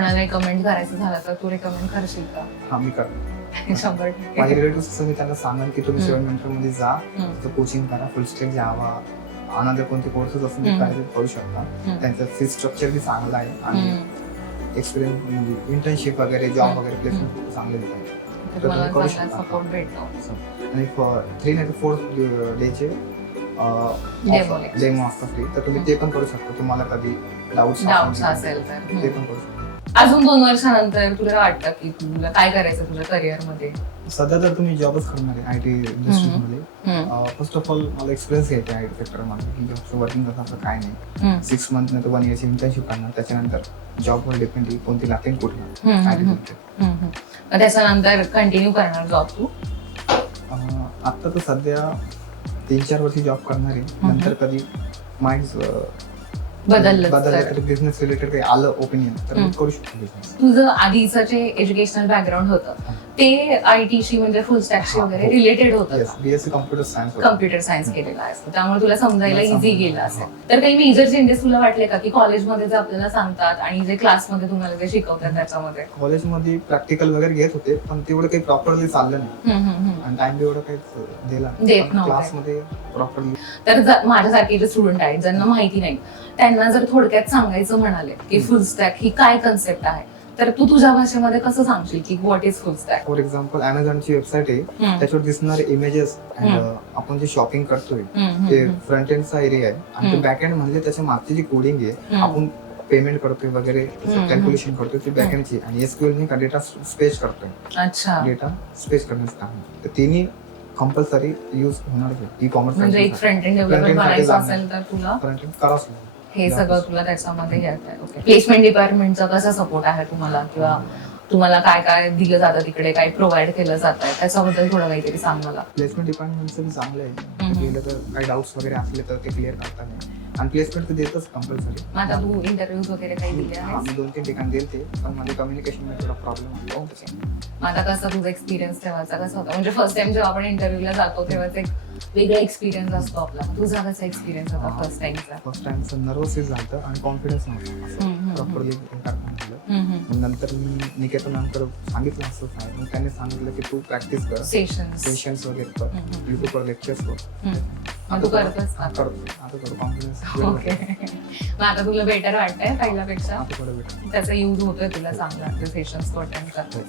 कोणाला रेकमेंड करायचं झालं तर तू रेकमेंड करशील का? हा मी करतो. 100%. माझे रिलेटिव्ह असं मी त्यांना सांगेन की तुम्ही 7 मेंटर मध्ये जा, हम्म. कोचिंग करा, फुल स्टॅक जावा, अनदर कोणते कोर्सेस असतील ते करायचे करू शकता. त्यांचं फी स्ट्रक्चर बी चांगलं आहे आणि एक्सपिरियन्स म्हणजे इंटर्नशिप वगैरे जॉब वगैरे प्लेसमेंट चांगले देतात. तर तुम्हाला तुम्ही करू चांगला शकता. सपोर्ट भेटतो. आणि 3 नाही 4 डेचे Demo डेमो असतात फ्री, तर तुम्ही ते पण करू शकता. तुम्हाला कधी डाऊट्स असेल तर. ते पण करू शकता. अजून 2 वर्षानंतर तुला वाटतं की तुला काय करायचं तुझ्या करिअर मध्ये? सध्या तर तुम्ही जॉबच करणार आहे आयटी इंडस्ट्रीमध्ये. फर्स्ट ऑफ ऑल मला एक्सपिरियन्स घ्यायचा आहे आयटी सेक्टरमध्ये की जॉबचं वर्किंग कसं असं काय नाही. 6 मंथ नाही तर 1 इयरची इंटर्नशिप करणार, त्याच्यानंतर जॉबवर डिपेंड कोणती लागते कुठला. मग त्याच्यानंतर कंटिन्यू करणार जॉब तू? आता तर सध्या 3-4 वर्षी जॉब करणार आहे. नंतर कधी माइंड बदललं तर बिझनेस रिलेटेड काही आलं ओपिनियन तर मी करू शकतो बिझनेस. तुझं आधीचं जे एज्युकेशनल बॅकग्राऊंड होतं ते आयटीशी म्हणजे फुल स्टॅकशी वगैरे रिलेटेड होतं का? BSc computer science. Computer science केलेला आहे त्यामुळे तुला समजायला इझी गेलं असेल. तर काही मेजर चेंजेस तुला वाटले का की कॉलेजमध्ये जे आपल्याला सांगतात आणि जे क्लासमध्ये तुम्हाला जे शिकवतात त्याच्यामध्ये? कॉलेजमध्ये प्रॅक्टिकल वगैरे घेत होते पण तेवढं काही प्रॉपरली चाललं नाही आणि टाइम एवढं काही दिला देत नव्हते. क्लासमध्ये प्रॉपरली. तर माझ्यासारखे जे स्टुडंट आहेत ज्यांना माहिती नाही त्यांना जर थोडक्यात सांगायचं म्हणाले की फुल स्टॅक ही काय कन्सेप्ट आहे तर तू तुझ्या भाषेमध्ये कसं सांगशील की what is full stack? For example अमेझॉनची वेबसाईट आहे, त्याच्यावर दिसणारे इमेजेस आपण जे शॉपिंग करतोय ते फ्रंट एंडचा एरिया आहे आणि ते बॅक एंड म्हणजे त्याच्या मागची जी कोडिंग आहे आपण पेमेंट करतोय वगैरे कॅल्क्युलेशन करतोय ती बॅक एंडची आणि एसक्यूएल ने डेटा स्पेस करतोय. अच्छा. डेटा स्पेस करण्याचं काम आहे. तर तिन्ही कंपल्सरी यूज होणार आहे. ई कॉमर्स म्हणजे एक फ्रंट एंड डेव्हलपर बनायचं असेल तर तुला फ्रंट एंड करावंच लागेल. हे सगळं तुला त्याच्यामध्ये घ्यायचं आहे. ओके. प्लेसमेंट डिपार्टमेंटचा कसा सपोर्ट आहे तुम्हाला किंवा तुम्हाला काय काय दिलं जातं तिकडे, काय प्रोव्हाइड केलं जात आहे त्याच्याबद्दल थोडं काहीतरी सांग मला. प्लेसमेंट डिपार्टमेंटचं पण चांगलं आहे. गेलं तर काही डाऊट्स वगैरे असले तर ते क्लिअर करता नाही आणि प्लेसमेंट तर देतच कंपल्सरी. आता तू इंटरव्ह्यूज वगैरे काही दिले आहेत? आम्ही 2-3 ठिकाणी दिले पण माझे कम्युनिकेशन मध्ये थोडा प्रॉब्लेम आला. आता कसा तुझा एक्सपिरियन्स ठेवायचा कसा होता? म्हणजे फर्स्ट टाइम जेव्हा आपण इंटरव्ह्यूला जातो तेव्हाच एक वेगळा एक्सपिरियन्स असतो आपला. तुझा कसा एक्सपिरियन्स होता फर्स्ट टाइमचा? फर्स्ट टाइमचं नर्वस झालं आणि कॉन्फिडन्स नव्हता प्रॉपरली नंतर मी निकेतन नंतर सांगितलं असं काय मग त्यांनी सांगितलं की तू प्रॅक्टिस कर, सेशन्स वगैरे कर, युट्यूबवर लेक्चर्स कर. तू करतोस का? आता कॉन्फिडन्स. ओके. मग आता तुला बेटर वाटतंय पहिल्यापेक्षा? आता थोडं बेटर. त्याचा यूज होतोय तुला चांगला सेशन्स अटेंड करतोय?